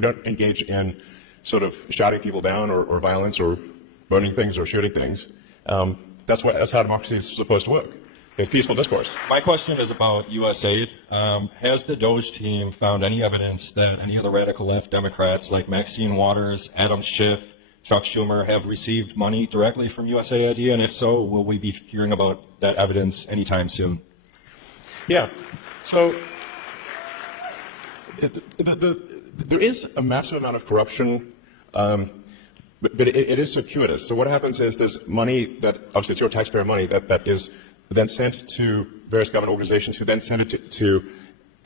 don't engage in sort of shouting people down or violence or burning things or shooting things. That's how democracy is supposed to work. It's peaceful discourse. My question is about USAID. Has the Doge team found any evidence that any of the radical left Democrats like Maxine Waters, Adam Schiff, Chuck Schumer have received money directly from USAID? And if so, will we be hearing about that evidence anytime soon? Yeah. So there is a massive amount of corruption, but it is circuitous. So what happens is there's money that, obviously it's your taxpayer money, that is then sent to various government organizations who then send it to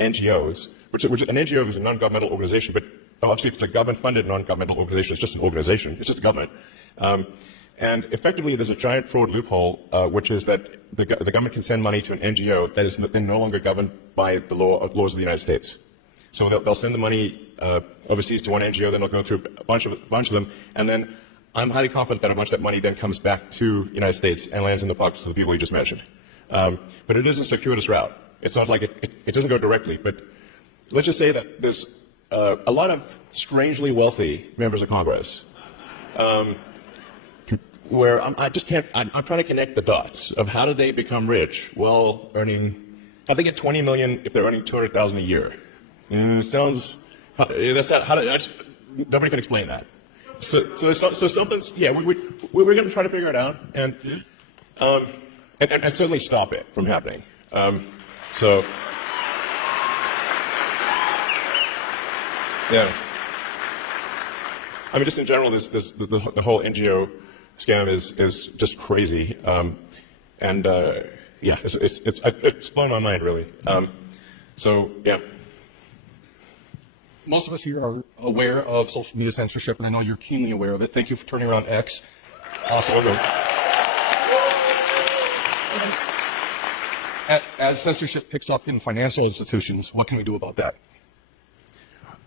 NGOs, which an NGO is a non-governmental organization, but obviously if it's a government-funded non-governmental organization, it's just an organization, it's just a government. And effectively there's a giant fraud loophole, which is that the government can send money to an NGO that is then no longer governed by the laws of the United States. So they'll send the money overseas to one NGO, then they'll go through a bunch of them, and then I'm highly confident that a bunch of that money then comes back to the United States and lands in the pockets of the people you just mentioned. But it is a circuitous route. It's not like it doesn't go directly, but let's just say that there's a lot of strangely wealthy members of Congress where I'm trying to connect the dots of how did they become rich while earning, how they get 20 million if they're earning 200,000 a year. It sounds, nobody can explain that. So something's, yeah, we're going to try to figure it out and certainly stop it from happening. Yeah. I mean, just in general, the whole NGO scam is just crazy, yeah, it's blown my mind really. Yeah. Most of us here are aware of social media censorship, and I know you're keenly aware of it. Thank you for turning around X. Awesome. As censorship picks up in financial institutions, what can we do about that?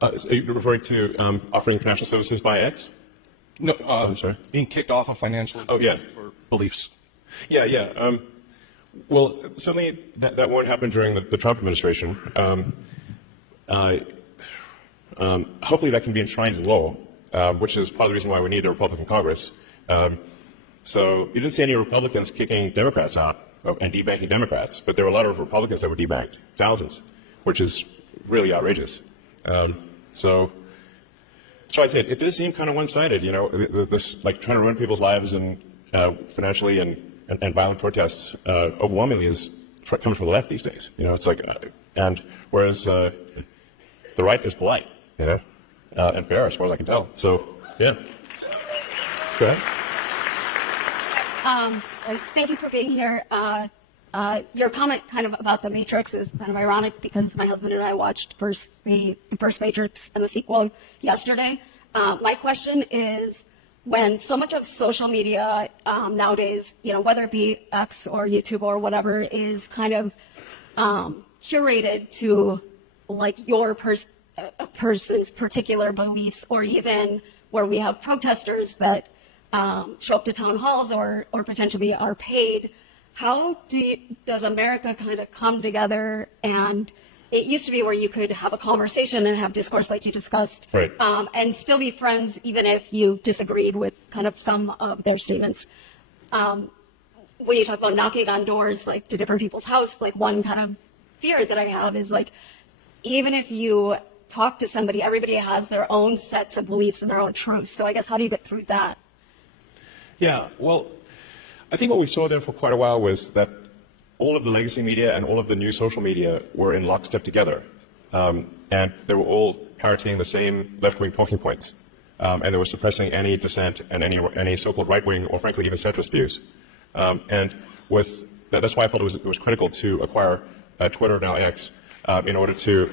Are you referring to offering financial services by X? No, I'm sorry. Being kicked off of financial institutions for beliefs. Yeah. Well, certainly that won't happen during the Trump administration. Hopefully that can be enshrined in law, which is part of the reason why we need a Republican Congress. So you didn't see any Republicans kicking Democrats out and debanking Democrats, but there were a lot of Republicans that were debanked, thousands, which is really outrageous. So I think it does seem kind of one-sided, you know, this like trying to ruin people's lives and financially and violent protests overwhelmingly is coming from the left these days. You know, it's like, and whereas the right is polite, you know, and fair as far as I can tell. So, yeah. Go ahead. Thank you for being here. Your comment kind of about the Matrix is kind of ironic because my husband and I watched the first Matrix and the sequel yesterday. My question is, when so much of social media nowadays, you know, whether it be X or YouTube or whatever, is kind of curated to like your person's particular beliefs, or even where we have protesters that show up to town halls or potentially are paid, how does America kind of come together? And it used to be where you could have a conversation and have discourse like you discussed, right, and still be friends even if you disagreed with kind of some of their statements. When you talk about knocking on doors, like to different people's house, like one kind of fear that I have is like, even if you talk to somebody, everybody has their own sets of beliefs and their own truths. So I guess how do you get through that? Yeah, well, I think what we saw there for quite a while was that all of the legacy media and all of the new social media were in lockstep together. And they were all parroting the same left-wing talking points. And they were suppressing any dissent and any so-called right-wing or frankly even centrist views. And that's why I thought it was critical to acquire Twitter, now X, in order to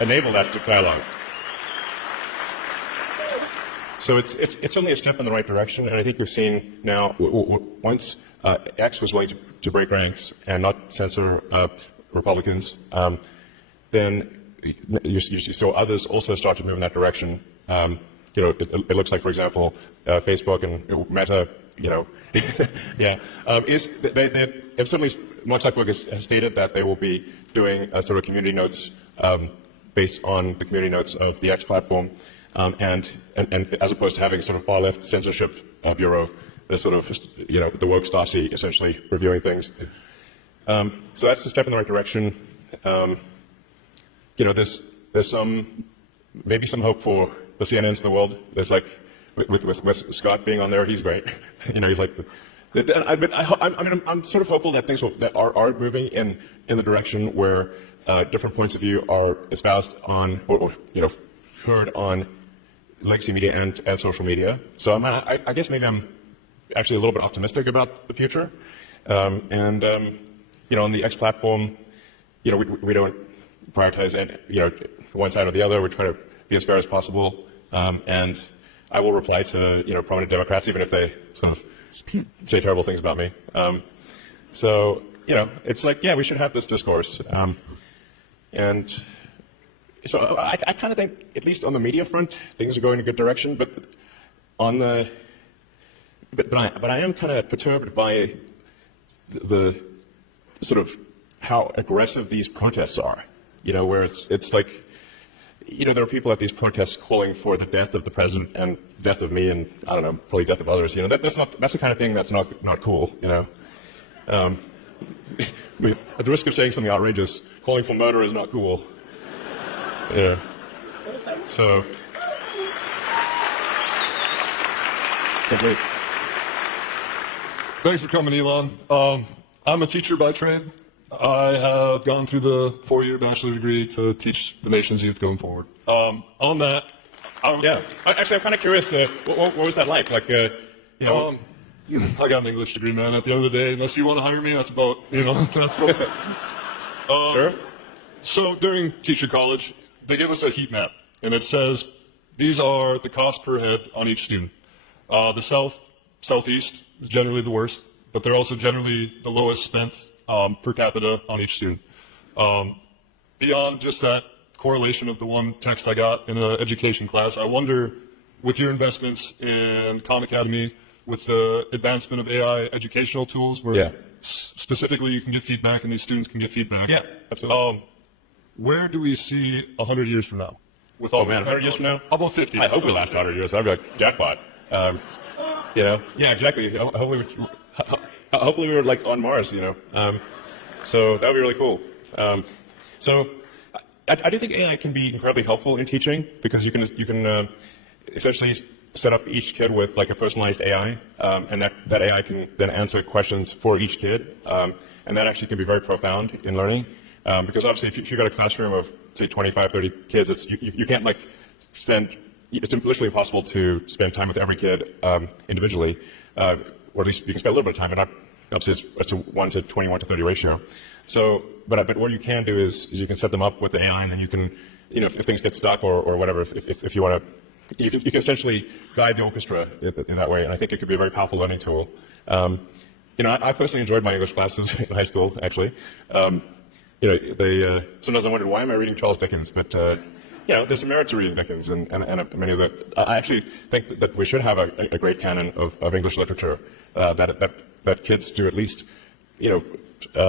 enable that dialogue. So it's only a step in the right direction, and I think we've seen now, once X was willing to break ranks and not censor Republicans, then you saw others also start to move in that direction. You know, it looks like, for example, Facebook and Meta, you know, yeah, certainly Mark Zuckerberg has stated that they will be doing sort of community notes based on the community notes of the X platform, and as opposed to having sort of far left censorship bureau, the sort of, the woke Stasi essentially reviewing things. So that's a step in the right direction. There's maybe some hope for the CNNs of the world. There's like, with Scott being on there, he's great. He's like, I'm sort of hopeful that things that are moving in the direction where different points of view are espoused on, or heard on legacy media and social media. So I guess maybe I'm actually a little bit optimistic about the future. On the X platform, we don't prioritize one side or the other. We try to be as fair as possible. And I will reply to prominent Democrats, even if they sort of say terrible things about me. So it's like, yeah, we should have this discourse. And so I kind of think, at least on the media front, things are going in a good direction. But on the but I am kind of perturbed by the sort of how aggressive these protests are. Where it's like, there are people at these protests calling for the death of the president and death of me, and I don't know, probably death of others. That's the kind of thing that's not cool. At the risk of saying something outrageous, calling for murder is not cool. So. Okay. Thanks for coming, Elon. I'm a teacher by trade. I have gone through the 4-year bachelor degree to teach the nation's youth going forward. On that, Yeah. Actually, I'm kind of curious. What was that like? Like, I got an English degree, man. At the end of the day, unless you want to hire me, that's about that's about it. Sure. So during teacher college, they give us a heat map, and it says these are the cost per head on each student. The southeast is generally the worst, but they're also generally the lowest spent per capita on each student. Beyond just that correlation of the one text I got in an education class, I wonder, with your investments in Khan Academy, with the advancement of AI educational tools, where specifically you can get feedback and these students can get feedback. Yeah, absolutely. Where do we see 100 years from now? With all 100 years from now? How about 50? I hope we last 100 years. I'd be like, jackpot. Yeah, exactly. Hopefully we were like on Mars, So that would be really cool. So I do think AI can be incredibly helpful in teaching, because you can essentially set up each kid with like a personalized AI, and that AI can then answer questions for each kid, and that actually can be very profound in learning, because obviously if you've got a classroom of say 25, 30 kids, you can't like spend. It's literally impossible to spend time with every kid individually, or at least you can spend a little bit of time, but not. Obviously, it's a 1 to 21 to 30 ratio. So, but what you can do is you can set them up with the AI, and then you can, if things get stuck or whatever, if you want to, you can essentially guide the orchestra in that way. And I think it could be a very powerful learning tool. I personally enjoyed my English classes in high school. Actually, they sometimes I wondered, why am I reading Charles Dickens? But there's some merit to reading Dickens and many of the. I actually think that we should have a great canon of English literature that kids do at least,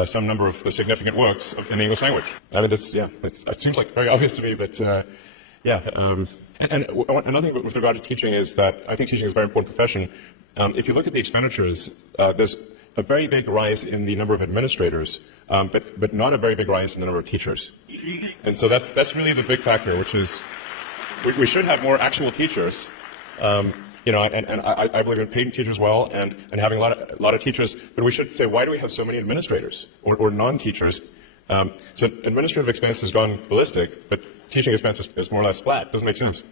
some number of the significant works in the English language. I mean, it seems like very obvious to me, but And another thing with regard to teaching is that I think teaching is a very important profession. If you look at the expenditures, there's a very big rise in the number of administrators, but not a very big rise in the number of teachers. And so that's really the big factor, which is we should have more actual teachers. I believe in paying teachers well and having a lot of teachers, but we should say, why do we have so many administrators or non-teachers? So administrative expense has gone ballistic, but teaching expense is more or less flat. Doesn't make sense.